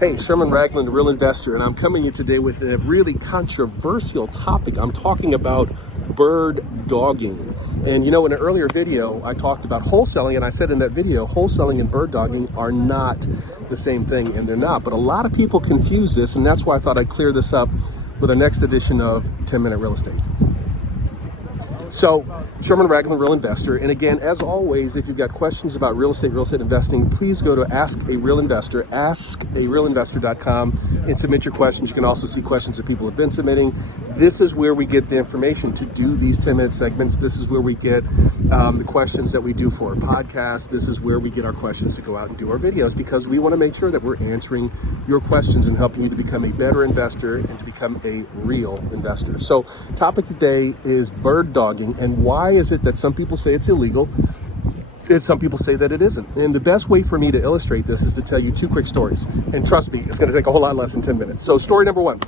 Hey, Sherman Ragland, the Real Investor, and I'm coming to you today with a really controversial topic. I'm talking about bird dogging. And you know, in an earlier video, I talked about wholesaling, and I said in that video, wholesaling and bird dogging are not the same thing, and they're not. But a lot of people confuse this, and that's why I thought I'd clear this up with the next edition of 10-Minute Real Estate. So, Sherman Ragland, Real Investor, and again, as always, if you've got questions about real estate investing, please go to Ask a Real Investor, askarealinvestor.com, and submit your questions. You can also see questions that people have been submitting. This is where we get the information to do these 10-minute segments. This is where we get the questions that we do for our podcast. This is where we get our questions to go out and do our videos, because we want to make sure that we're answering your questions and helping you to become a better investor and to become a real investor. So, topic today is bird dogging. And why is it that some people say it's illegal and some people say that it isn't? And the best way for me to illustrate this is to tell you two quick stories. And trust me, it's going to take a whole lot less than 10 minutes. So story number one.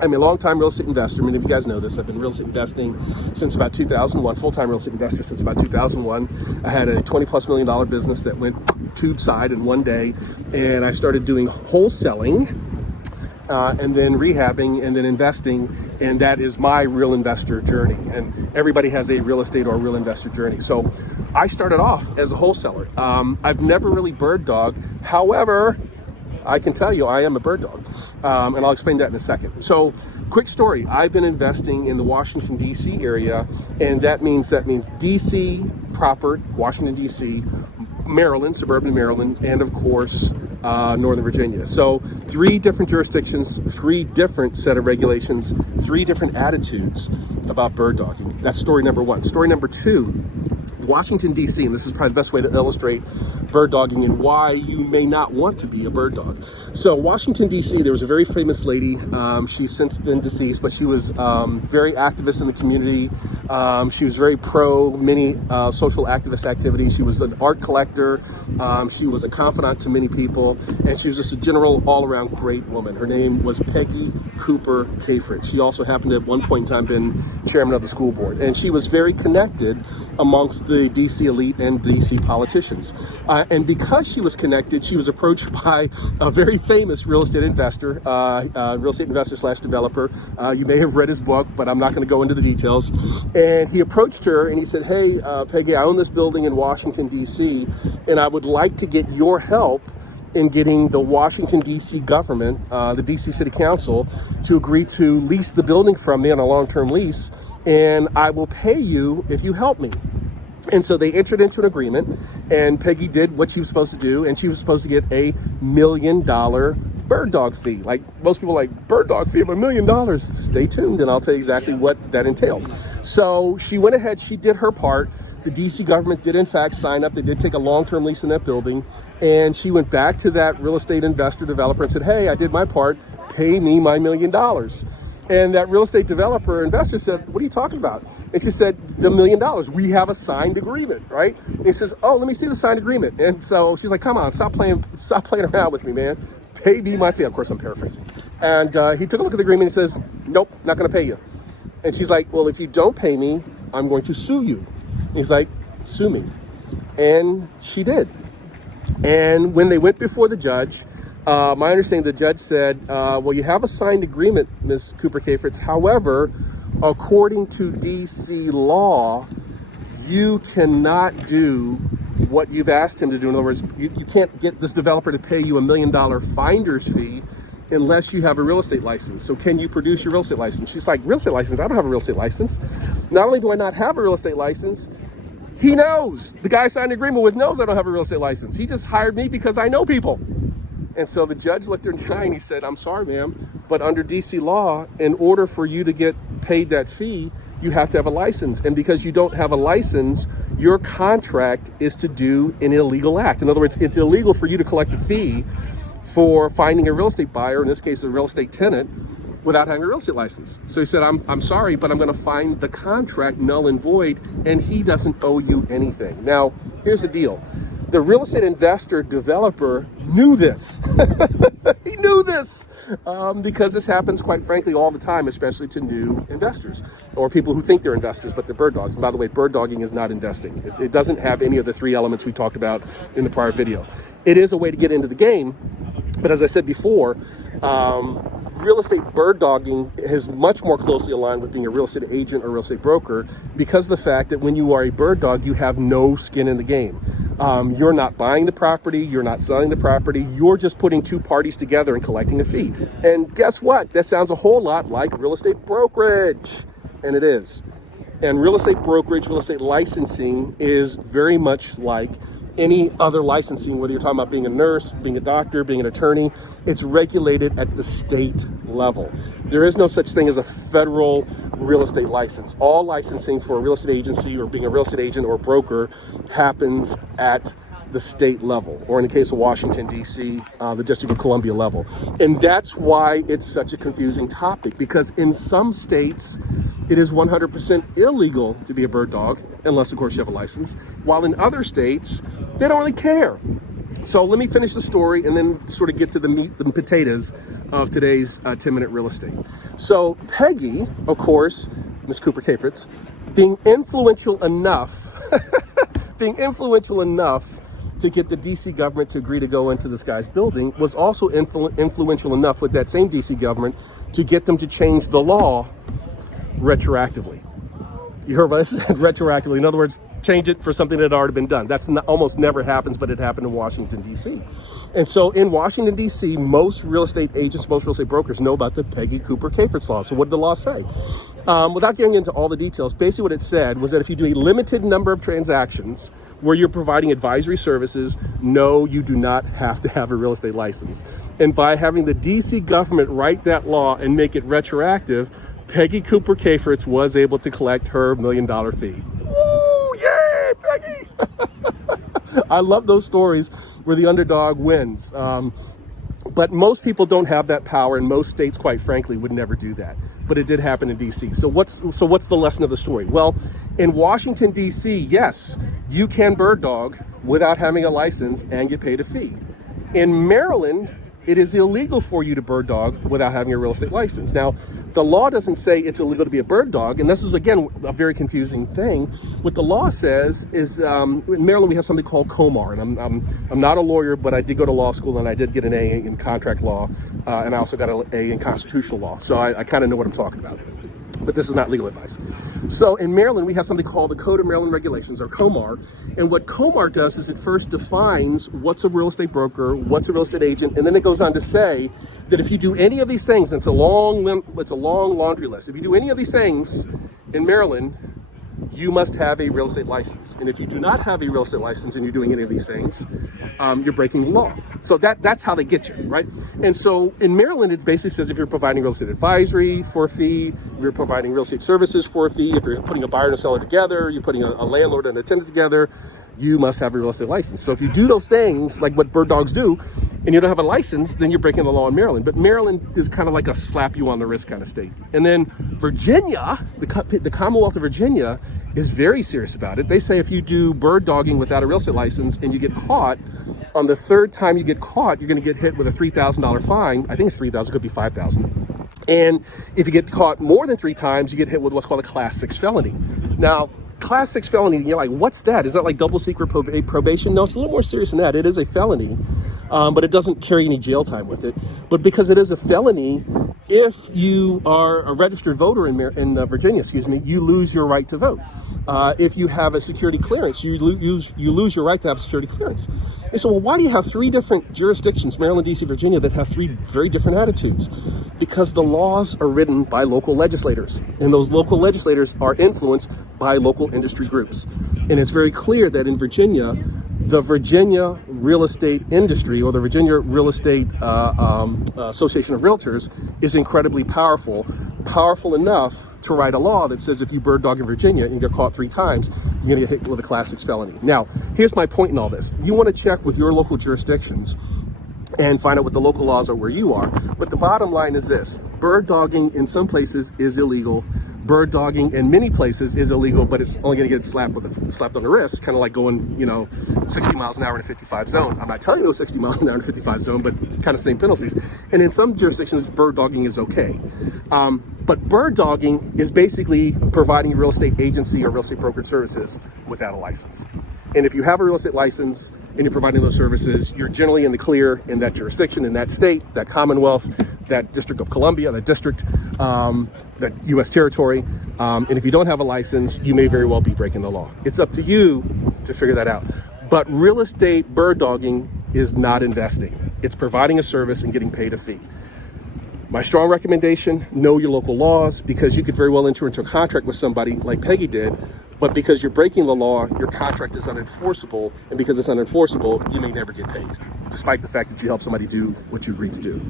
I'm a long-time real estate investor. Many of you guys know this. I've been real estate investing since about 2001, full-time real estate investor since about 2001. I had a $20+ million business that went tube side in one day. And I started doing wholesaling. And then rehabbing, and then investing, and that is my real investor journey. And everybody has a real estate or real investor journey. So I started off as a wholesaler. I've never really bird dogged. However, I can tell you I am a bird dog, and I'll explain that in a second. So, quick story. I've been investing in the Washington, D.C. area, and that means D.C. proper, Washington, D.C., Maryland, suburban Maryland, and of course, Northern Virginia. So 3 different jurisdictions, 3 different set of regulations, 3 different attitudes about bird dogging. That's story number one. Story number two, Washington, D.C., and this is probably the best way to illustrate bird dogging and why you may not want to be a bird dog. So Washington, D.C., there was a very famous lady. She's since been deceased, but she was very activist in the community. She was very pro many social activist activities. She was an art collector. She was a confidant to many people, and she was just a general all-around great woman. Her name was Peggy Cooper Cafrit. She also happened to at one point in time been chairman of the school board, and she was very connected amongst the DC elite and DC politicians. And because she was connected, she was approached by a very famous real estate investor / developer. You may have read his book, but I'm not going to go into the details. And he approached her and he said, hey, Peggy, I own this building in Washington, D.C., and I would like to get your help in getting the Washington, D.C. government, the D.C. City Council, to agree to lease the building from me on a long-term lease, and I will pay you if you help me. And so they entered into an agreement, and Peggy did what she was supposed to do, and she was supposed to get a $1 million bird dog fee. Like most people like, bird dog fee of $1 million. Stay tuned, and I'll tell you exactly what that entailed. So she went ahead, she did her part. The DC government did in fact sign up. They did take a long-term lease in that building, and she went back to that real estate investor developer and said, hey, I did my part, pay me my $1 million. And that real estate developer investor said, what are you talking about? And she said, the $1 million, we have a signed agreement, right? And he says, oh, let me see the signed agreement. And so she's like, come on, stop playing around with me, man. Pay me my fee. Of course, I'm paraphrasing. And he took a look at the agreement and says, nope, not going to pay you. And she's like, well, if you don't pay me, I'm going to sue you. And he's like, sue me. And she did. And when they went before the judge, my understanding, the judge said, well, you have a signed agreement, Ms. Cooper Cafritz. However, according to DC law, you cannot do what you've asked him to do. In other words, you can't get this developer to pay you $1 million finder's fee unless you have a real estate license. So can you produce your real estate license? She's like, real estate license? I don't have a real estate license. Not only do I not have a real estate license, he knows. The guy I signed an agreement with knows I don't have a real estate license. He just hired me because I know people. And so the judge looked her in the eye and he said, I'm sorry, ma'am, but under DC law, in order for you to get paid that fee, you have to have a license. And because you don't have a license, your contract is to do an illegal act. In other words, it's illegal for you to collect a fee for finding a real estate buyer, in this case, a real estate tenant, without having a real estate license. So he said, I'm sorry, but I'm going to find the contract null and void, and he doesn't owe you anything. Now, here's the deal. The real estate investor developer knew this. He knew this because this happens, quite frankly, all the time, especially to new investors or people who think they're investors, but they're bird dogs. And by the way, bird dogging is not investing. It doesn't have any of the 3 elements we talked about in the prior video. It is a way to get into the game, But as I said before, real estate bird dogging is much more closely aligned with being a real estate agent or real estate broker, because of the fact that when you are a bird dog, you have no skin in the game. You're not buying the property, you're not selling the property, you're just putting two parties together and collecting a fee. And guess what? That sounds a whole lot like real estate brokerage, and it is. And real estate brokerage, real estate licensing is very much like any other licensing, whether you're talking about being a nurse, being a doctor, being an attorney. It's regulated at the state level. There is no such thing as a federal real estate license. All licensing for a real estate agency or being a real estate agent or broker happens at the state level, or in the case of Washington, D.C., the District of Columbia level. And that's why it's such a confusing topic, because in some states, it is 100% illegal to be a bird dog, unless, of course, you have a license, while in other states, they don't really care. So let me finish the story and then sort of get to the meat and potatoes of today's 10-minute real estate. So Peggy, of course, Miss Cooper Kafritz, being influential enough to get the DC government to agree to go into this guy's building, was also influential enough with that same DC government to get them to change the law retroactively. You heard what I said, retroactively. In other words, change it for something that had already been done. That's almost never happens, but it happened in Washington, D.C. And so in Washington, D.C., most real estate agents, most real estate brokers know about the Peggy Cooper Kafritz law. So what did the law say? Without getting into all the details, basically what it said was that if you do a limited number of transactions where you're providing advisory services, no, you do not have to have a real estate license. And by having the D.C. government write that law and make it retroactive, Peggy Cooper Kafritz was able to collect her $1 million fee. Woo! Yay, Peggy! I love those stories where the underdog wins. But most people don't have that power, and most states, quite frankly, would never do that. But it did happen in D.C. So what's the lesson of the story? Well, in Washington, D.C., yes, you can bird dog without having a license and get paid a fee. In Maryland, it is illegal for you to bird dog without having a real estate license. Now, the law doesn't say it's illegal to be a bird dog, and this is, again, a very confusing thing. What the law says is, in Maryland, we have something called COMAR, and I'm not a lawyer, but I did go to law school, and I did get an A in contract law, and I also got an A in constitutional law, so I kind of know what I'm talking about. But this is not legal advice. So in Maryland, we have something called the Code of Maryland Regulations, or COMAR. And what COMAR does is it first defines what's a real estate broker, what's a real estate agent, and then it goes on to say that if you do any of these things, and it's a long laundry list. If you do any of these things in Maryland, you must have a real estate license. And if you do not have a real estate license and you're doing any of these things, you're breaking the law. So that's how they get you, right? And so in Maryland, it basically says if you're providing real estate advisory for a fee, if you're providing real estate services for a fee, if you're putting a buyer and a seller together, you're putting a landlord and a tenant together, you must have a real estate license. So if you do those things, like what bird dogs do, and you don't have a license, then you're breaking the law in Maryland. But Maryland is kind of like a slap you on the wrist kind of state. And then Virginia, the Commonwealth of Virginia, is very serious about it. They say if you do bird dogging without a real estate license and you get caught, on the third time you get caught, you're going to get hit with a $3,000 fine. I think it's $3,000, could be $5,000. And if you get caught more than 3 times, you get hit with what's called a Class 6 felony. Now, Class 6 felony, you're like, what's that? Is that like double secret probation? No, it's a little more serious than that. It is a felony, but it doesn't carry any jail time with it. But because it is a felony, if you are a registered voter in Virginia, you lose your right to vote. If you have a security clearance, you lose your right to have a security clearance. And so, well, why do you have 3 different jurisdictions, Maryland, D.C., Virginia, that have 3 very different attitudes? Because the laws are written by local legislators, and those local legislators are influenced by local industry groups. And it's very clear that in Virginia, the Virginia real estate industry, or the Virginia Real Estate Association of Realtors, is incredibly powerful enough to write a law that says if you bird dog in Virginia and you get caught 3 times, you're going to get hit with a Class 6 felony. Now, here's my point in all this. You want to check with your local jurisdictions and find out what the local laws are where you are. But the bottom line is this: bird dogging in some places is illegal. Bird dogging in many places is illegal, but it's only going to get slapped on the wrist, kind of like going, 60 miles an hour in a 55 zone. I'm not telling you no 60 miles an hour in a 55 zone, but kind of same penalties. And in some jurisdictions, bird dogging is okay. But bird dogging is basically providing real estate agency or real estate brokerage services without a license. And if you have a real estate license and you're providing those services, you're generally in the clear in that jurisdiction, in that state, that Commonwealth, that District of Columbia, that district, that U.S. territory. And if you don't have a license, you may very well be breaking the law. It's up to you to figure that out. But real estate bird dogging is not investing. It's providing a service and getting paid a fee. My strong recommendation, know your local laws, because you could very well enter into a contract with somebody like Peggy did, but because you're breaking the law, your contract is unenforceable, and because it's unenforceable, you may never get paid, despite the fact that you help somebody do what you agreed to do.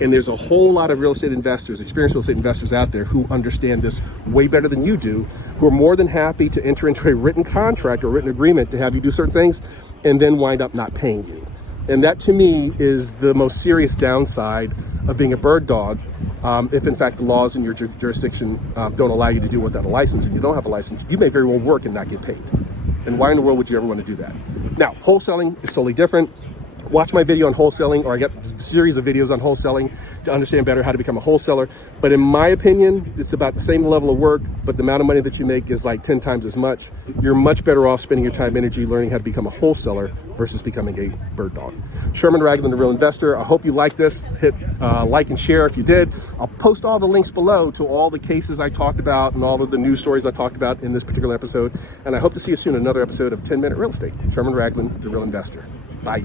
And there's a whole lot of real estate investors, experienced real estate investors out there who understand this way better than you do, who are more than happy to enter into a written contract or written agreement to have you do certain things, and then wind up not paying you. And that, to me, is the most serious downside of being a bird dog. If in fact the laws in your jurisdiction don't allow you to do it without a license, and you don't have a license, you may very well work and not get paid. And why in the world would you ever want to do that? Now, wholesaling is totally different. Watch my video on wholesaling, or I got a series of videos on wholesaling to understand better how to become a wholesaler. But in my opinion, it's about the same level of work, but the amount of money that you make is like 10 times as much. You're much better off spending your time and energy learning how to become a wholesaler versus becoming a bird dog. Sherman Ragland, the Real Investor. I hope you like this. Hit like and share if you did. I'll post all the links below to all the cases I talked about and all of the news stories I talked about in this particular episode. And I hope to see you soon in another episode of 10 Minute Real Estate. Sherman Ragland, the Real Investor. Bye.